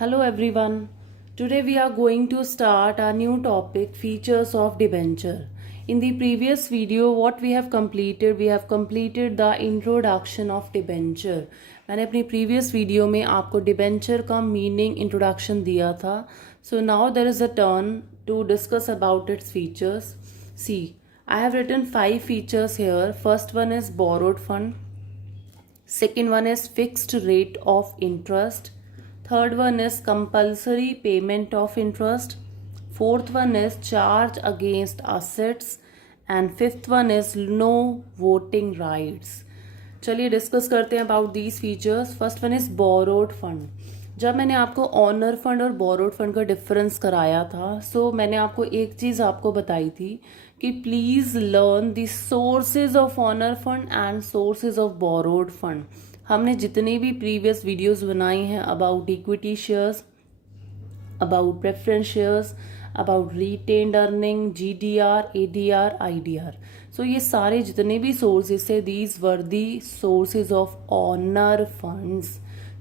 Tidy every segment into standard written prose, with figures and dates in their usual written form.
Hello everyone. Today we are going to start our new topic, features of debenture. In the previous video what we have completed the introduction of debenture. मैंने अपनी previous video में आपको debenture का meaning introduction दिया था. So now there is a turn to discuss about its features. See, I have written 5 features here. First one is borrowed fund. Second one is fixed rate of interest. Third one is compulsory payment of interest. Fourth one is charge against assets. And fifth one is no voting rights. चलिए discuss करते हैं about these features. First one is borrowed fund. जब मैंने आपको honour fund और borrowed fund का difference कराया था सो मैंने आपको एक चीज़ आपको बताई थी कि please learn the sources of owner fund and sources of borrowed fund. हमने जितनी भी प्रीवियस वीडियोस बनाई हैं about equity shares, about preference shares, about retained earning, GDR, ADR, IDR, so ये सारे जितने भी सोर्सेज थे these were the sources of owner funds.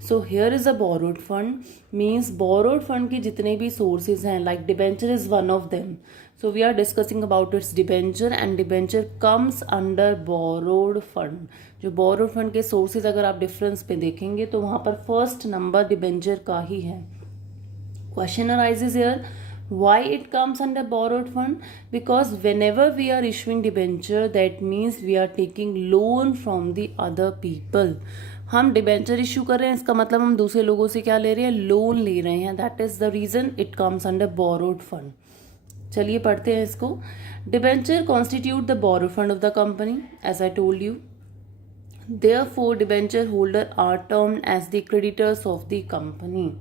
So here is a borrowed fund means borrowed fund के जितने भी सोर्सेज हैं like debenture is one of them. So we are discussing about its debenture and debenture comes under borrowed fund. जो borrowed fund के sources अगर आप difference पे देखेंगे तो वहाँ पर first number debenture का ही है. Question arises here, why it comes under borrowed fund? Because whenever we are issuing debenture that means we are taking loan from the other people. हम डिबेंचर इशू कर रहे हैं इसका मतलब हम दूसरे लोगों से क्या ले रहे हैं, लोन ले रहे हैं. That is the reason it comes under borrowed fund. चलिए पढ़ते हैं इसको. Debenture constitute the borrowed fund of the company as I told you. Therefore debenture holder are termed as the creditors of the company.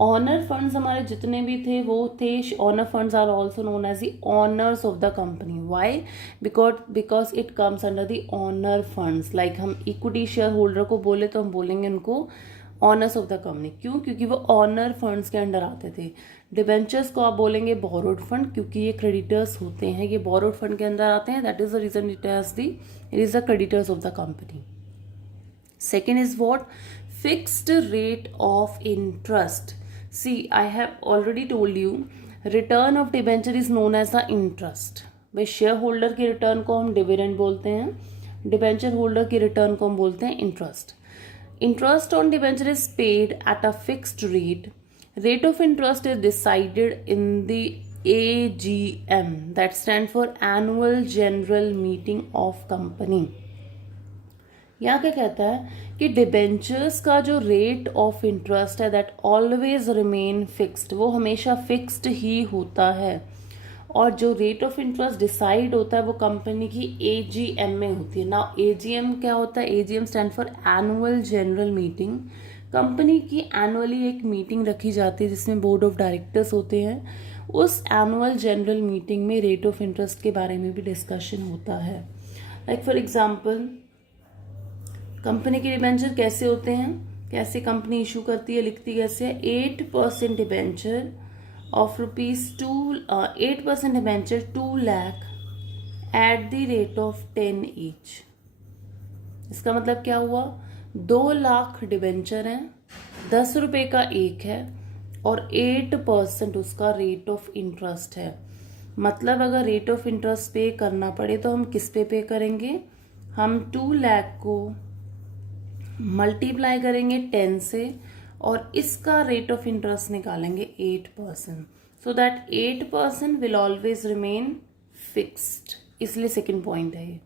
Owner funds हमारे जितने भी थे वो थे, owner funds are also known as the owners of the company. Why? Because it comes under the owner funds. Like हम equity share holder को बोले तो हम बोलेंगे उनको ऑनर्स ऑफ द कंपनी. क्यों? क्योंकि वो ऑनर फंड्स के अंडर आते थे. डिबेंचर्स को आप बोलेंगे बोरोड फंड क्योंकि ये क्रेडिटर्स होते हैं, ये बोरोड फंड के अंदर आते हैं. That is the reason it is the creditors of the company. Second is what? Fixed rate of interest. See, I have already told you, return of debenture is known as the interest. भाई share holder के return को हम dividend बोलते हैं, debenture holder के return को हम बोलते हैं interest. Interest on debenture is paid at a fixed rate. Rate of interest is decided in the AGM, that stand for Annual General Meeting of Company. यहाँ क्या कहता है कि डिबेंचर्स का जो रेट ऑफ इंटरेस्ट है दैट ऑलवेज रिमेन फिक्स्ड, वो हमेशा फिक्स्ड ही होता है. और जो रेट ऑफ इंटरेस्ट डिसाइड होता है वो कंपनी की AGM में होती है. ना AGM क्या होता है? AGM stand for annual general meeting. Company की एनुअली एक मीटिंग रखी जाती है जिसमें बोर्ड ऑफ डायरेक्टर्स होते हैं. उस एनुअल जनरल मीटिंग में रेट ऑफ इंटरेस्ट के बारे में भी डिस्कशन होता है. लाइक फॉर एग्जाम्पल कंपनी के डिबेंचर कैसे होते हैं, कैसे कंपनी इशू करती है, लिखती कैसे है? 8% debenture of ₹8% debenture 2 lakh eight the rate of 10 each. इसका मतलब क्या हुआ? 2 लाख डिबेंचर हैं, 10 रुपए का एक है और 8% उसका रेट ऑफ इंटरेस्ट है. मतलब अगर रेट ऑफ इंटरेस्ट पे करना पड़े तो हम किस पे पे करेंगे? हम 2 लाख को मल्टीप्लाई करेंगे 10 से और इसका रेट ऑफ इंटरेस्ट निकालेंगे 8%. So that 8% will always remain fixed. इसलिए सेकेंड पॉइंट है ये.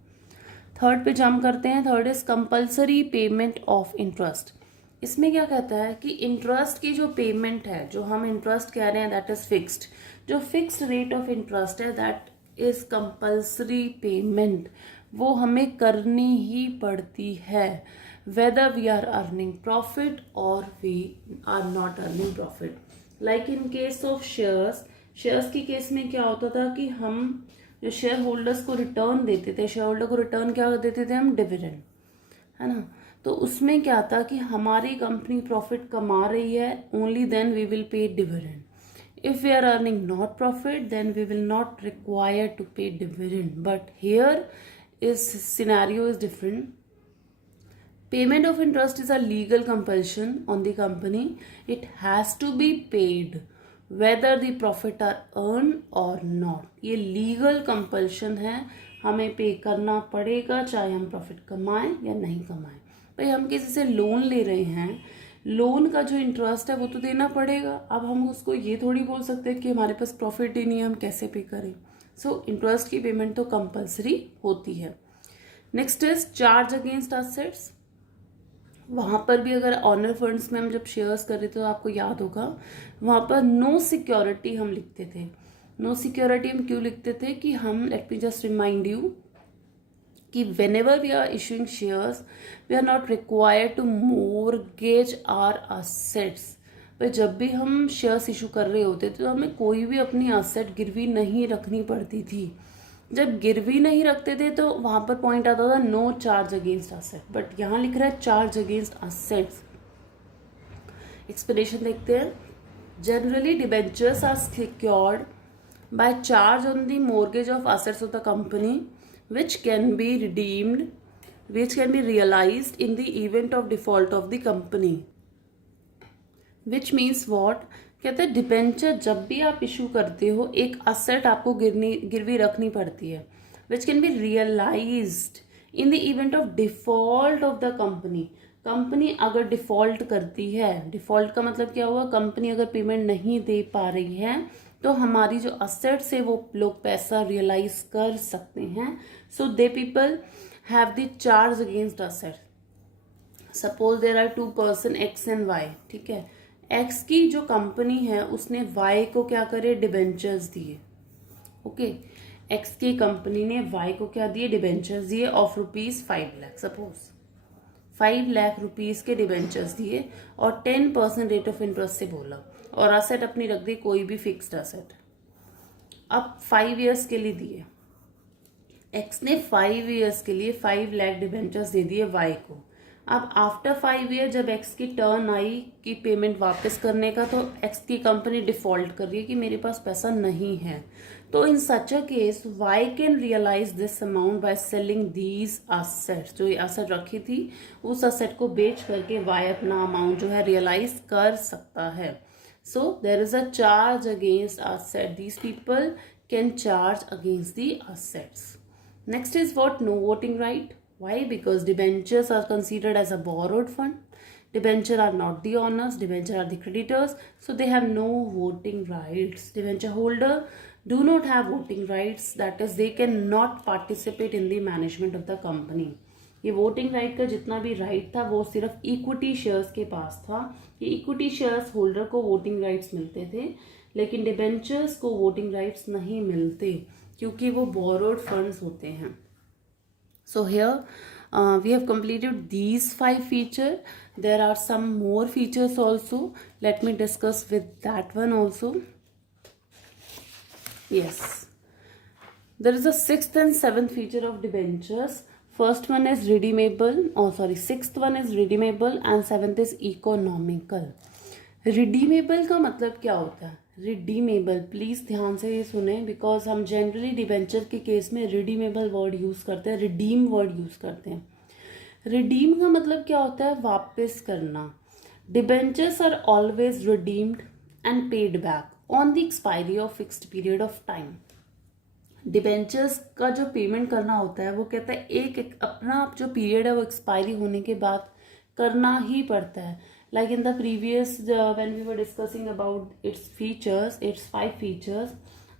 थर्ड पे जंप करते हैं. Third is compulsory payment of interest. इसमें क्या कहता है कि इंटरेस्ट की जो पेमेंट है, जो हम इंटरेस्ट कह रहे हैं दैट इज फिक्स्ड. जो फिक्स्ड रेट ऑफ इंटरेस्ट है दैट इज कंपल्सरी पेमेंट. वो हमें करनी ही पड़ती है whether we are earning profit or we are not earning profit. Like in case of shares की केस में क्या होता था कि हम जो शेयर होल्डर्स को रिटर्न देते थे, शेयर होल्डर को रिटर्न क्या देते थे? हम डिविडेंड, है ना. तो उसमें क्या था कि हमारी कंपनी प्रॉफिट कमा रही है, only then we will pay dividend. If we are earning not profit then we will not require to pay dividend. But here is scenario is different. Payment of interest is a legal compulsion on the company. It has to be paid whether the profit are earned or not. ये legal compulsion है, हमें पे करना पड़ेगा चाहे हम profit कमाएं या नहीं कमाएं. भाई हम किसी से लोन ले रहे हैं, लोन का जो इंटरेस्ट है वो तो देना पड़ेगा. अब हम उसको ये थोड़ी बोल सकते हैं कि हमारे पास प्रॉफिट ही नहीं है, हम कैसे पे करें. सो इंटरेस्ट की पेमेंट तो कंपल्सरी होती है. Next is charge against assets. वहां पर भी अगर ऑनर फंड्स में हम जब शेयर्स कर रहे थे तो आपको याद होगा वहां पर नो सिक्योरिटी हम लिखते थे. नो सिक्योरिटी हम क्यों लिखते थे कि हम, let me just remind you, कि whenever we are issuing shares we are not required to mortgage our assets. पर जब भी हम शेयर्स इशू कर रहे होते थे तो हमें कोई भी अपनी असेट गिरवी नहीं रखनी पड़ती थी. जब गिरवी नहीं रखते थे तो वहां पर पॉइंट आता था no charge against asset, but यहाँ लिख रहा है चार्ज अगेंस्ट असेट्स. एक्सप्लेनेशन देखते हैं. Generally debentures are secured by charge on the mortgage of assets of the company which can be redeemed, which can be realized in the event of default of the company. Which means what? कहते हैं debenture जब भी आप issue करते हो एक asset आपको गिरवी रखनी पड़ती है, which can be realized in the event of default of the company. Company अगर डिफॉल्ट करती है, डिफॉल्ट का मतलब क्या हुआ, कंपनी अगर पेमेंट नहीं दे पा रही है तो हमारी जो असेट्स है वो लोग पैसा रियलाइज कर सकते हैं. So they people have the charge against asset. Suppose there are two person X and Y. ठीक है, एक्स की जो कंपनी है उसने वाई को क्या करे, डिबेंचर्स दिए. ओके, एक्स की कंपनी ने वाई को क्या दिए, डिबेंचर्स दिए of ₹5 lakh. Suppose 5 lakh rupees के डिबेंचर्स दिए और 10% रेट ऑफ इंटरेस्ट से बोला और असेट अपनी रख दी कोई भी फिक्स्ड असेट. अब 5 इयर्स के लिए दिए. एक्स ने 5 इयर्स के लिए 5 लाख डिबेंचर्स दे दिए वाई को. अब आफ्टर 5 ईयर जब एक्स की टर्न आई कि पेमेंट वापस करने का तो एक्स की कंपनी डिफॉल्ट कर रही है कि मेरे पास पैसा नहीं है. तो in such a case Y can realise this amount by selling these assets. जो ये असेट रखी थी उस असेट को बेच करके वाई अपना अमाउंट जो है रियलाइज कर सकता है. So there is a charge against asset. These people can charge against the assets. Next is what? No voting right. Why? Because debentures are considered as a borrowed fund. Debenture are not the owners. Debenture are the creditors. So they have no voting rights. Debenture holder do not have voting rights. That is, they cannot participate in the management of the company. ये voting right का जितना भी right था वो सिर्फ equity shares के पास था. ये इक्विटी शेयर्स होल्डर को वोटिंग राइट्स मिलते थे, लेकिन डिबेंचर्स को वोटिंग राइट्स नहीं मिलते क्योंकि वो बोरोड फंड्स होते हैं. So here we have completed these 5 feature. There are some more features also. Let me discuss with that one also. Yes, there is a 6th and 7th feature of debentures. First one is redeemable, sixth one is redeemable and 7th is economical. Redeemable का मतलब क्या होता है? Redeemable, please ध्यान से ये सुने because हम जनरली डिबेंचर के केस में redeemable वर्ड यूज करते हैं, redeem वर्ड यूज करते हैं. redeem का मतलब क्या होता है? वापस करना. Debentures are always redeemed and paid back on the expiry of fixed period of time. Debentures का जो पेमेंट करना होता है वो कहता है एक अपना जो पीरियड है वो एक्सपायरी होने के बाद करना ही पड़ता है. Like in the previous when we were discussing about its features, its 5 features,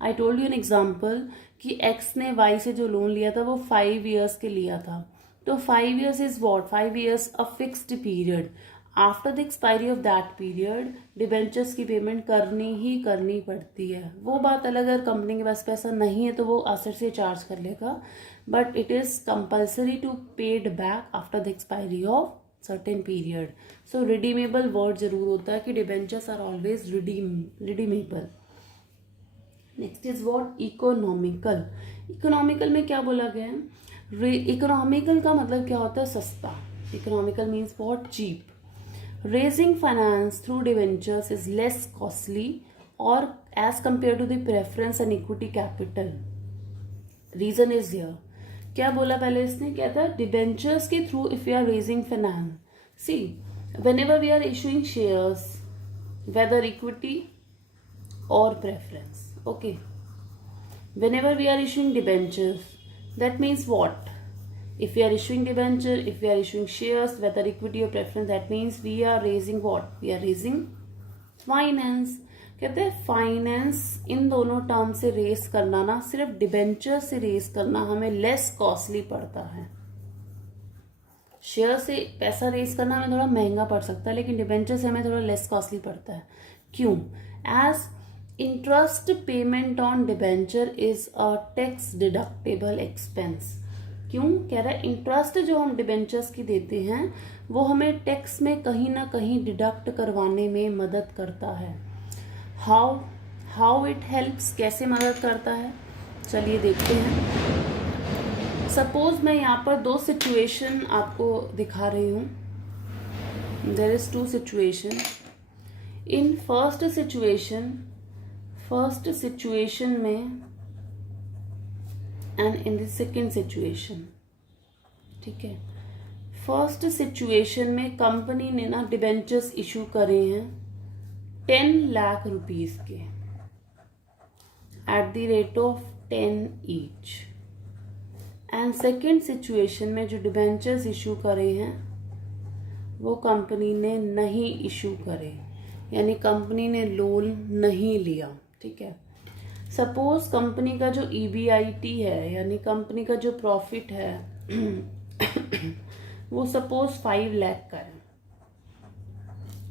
I told you an example कि एक्स ने वाई से जो लोन लिया था वो 5 इयर्स के लिया था. तो 5 years is what? 5 years a fixed period. After the expiry of that period debentures की पेमेंट करनी ही करनी पड़ती है. वो बात अलग, अगर कंपनी के पास पैसा नहीं है तो वो असेट से चार्ज कर लेगा, but it is compulsory to paid back after the expiry of certain period. So redeemable word जरूर होता है कि debentures are always redeemable. Next is what? Economical. Economical में क्या बोला गया है? इकोनॉमिकल का मतलब क्या होता है? सस्ता. Economical means what? Cheap. Raising finance through debentures is less costly or as compared to the preference and equity capital. Reason is here क्या बोला पहले इसने, क्या था, डिबेंचर्स के through if we are raising finance, see whenever we are issuing shares, whether equity or preference, okay, whenever we are issuing debentures, that means what, if we are issuing debenture, if we are issuing shares, whether equity or preference, that means we are raising what, we are raising finance. कहते हैं finance इन दोनों term से race करना ना, सिर्फ debenture से race करना हमें लेस कॉस्टली पड़ता है। शेयर से पैसा रेस करना हमें थोड़ा महंगा पड़ सकता है, लेकिन डिबेंचर से हमें थोड़ा लेस कॉस्टली पड़ता है। क्यों? As interest payment on debenture is a tax deductible expense. क्यों कह रहा है? इंटरेस्ट जो हम डिबेंचर्स की देते हैं वो हमें टैक्स में कहीं ना कहीं डिडक्ट करवाने में मदद करता है। हाउ इट हेल्प्स, कैसे मदद करता है, चलिए देखते हैं। सपोज मैं यहाँ पर दो सिचुएशन आपको दिखा रही हूँ। There is two situation. In first situation में and in the second situation, ठीक है। फर्स्ट सिचुएशन में कंपनी ने ना डिबेंचर्स इशू करे हैं 10 लाख रुपीस के eight the rate of 10 each. And second situation में जो डिबेंचर्स इशू करे हैं वो कंपनी ने नहीं इशू करे, यानी कंपनी ने लोन नहीं लिया, ठीक है। सपोज कंपनी का जो EBIT है, यानी कंपनी का जो प्रॉफिट है वो सपोज 5 लाख का है।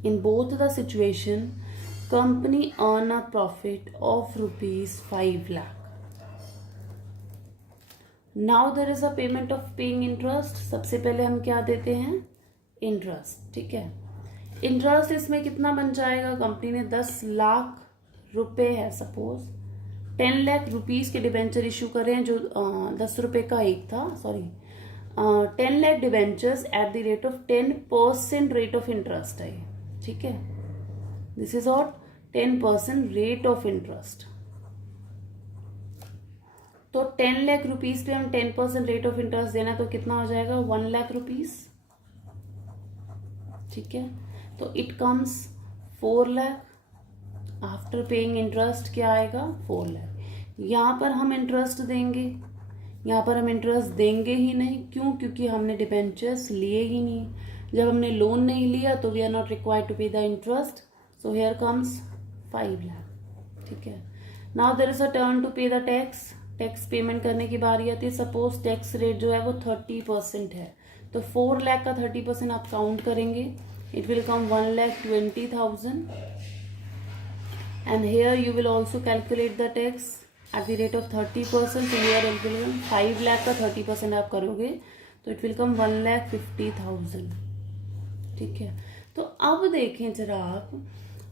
In both the situation company earn a profit of ₹5 lakh. Now there is a payment of paying interest. सबसे पहले हम क्या देते हैं? इंटरेस्ट, ठीक है। इंटरेस्ट इसमें कितना बन जाएगा? कंपनी ने 10 लाख रुपए है, सपोज 10 लाख रुपीस के डिबेंचर इशू करे हैं, जो 10 रुपए का एक था, sorry 10 lakh debentures at the rate of 10% rate of interest है, ठीक है। This is at 10% rate of interest. तो 10 लाख रुपीस पे हम 10% रेट ऑफ इंटरेस्ट देना, तो कितना हो जाएगा? 1 लाख रुपीस, ठीक है। तो it comes 4 lakh after paying interest. क्या आएगा? 4 लाख। यहाँ पर हम इंटरेस्ट देंगे, यहाँ पर हम इंटरेस्ट देंगे ही नहीं। क्यों? क्योंकि हमने डिबेंचर्स लिए ही नहीं। जब हमने लोन नहीं लिया तो we are not required to pay the interest, so here comes 5 lakh, ठीक है। Now there is a turn to pay the tax. Tax payment करने की बारी आती है। सपोज टैक्स रेट जो है वो 30% है, तो 4 लाख का 30% आप काउंट करेंगे, it will come 1,20,000। And here you will also calculate the tax at the rate of 30%, तो here it will come 5 lakh का 30% आप करोगे तो इट विल कम 1,50,000, ठीक है। तो अब देखें जरा आप,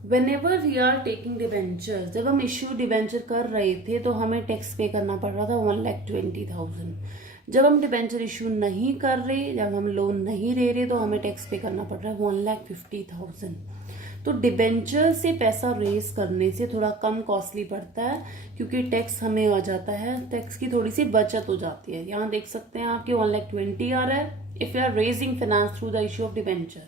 Whenever we are taking debentures, जब हम इश्यू डिबेंचर कर रहे थे तो हमें टैक्स पे करना पड़ रहा था 1,20,000। जब हम डिबेंचर इश्यू नहीं कर रहे, जब हम लोन नहीं ले रहे, तो हमें टैक्स पे करना पड़ रहा है 1,50,000। तो डिबेंचर से पैसा रेस करने से थोड़ा कम कॉस्टली पड़ता है, क्योंकि टैक्स हमें आ जाता है, टैक्स की थोड़ी सी बचत हो जाती है। यहाँ देख सकते हैं आपके 1,20,000 आ रहा है if you are raising finance through the issue of debenture,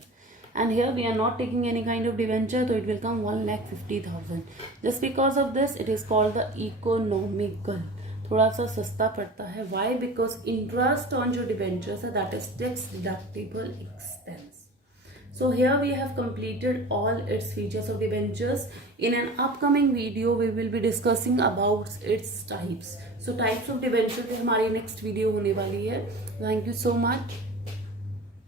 and here we are not taking any kind of debenture, so it will come 1,50,000. just because of this it is called the economical, थोड़ा सा सस्ता पड़ता है। why? because interest on जो debentures है that is tax deductible expense. so here we have completed all its features of debentures. in an upcoming video we will be discussing about its types. so types of debenture पे हमारी next video होने वाली है। thank you so much.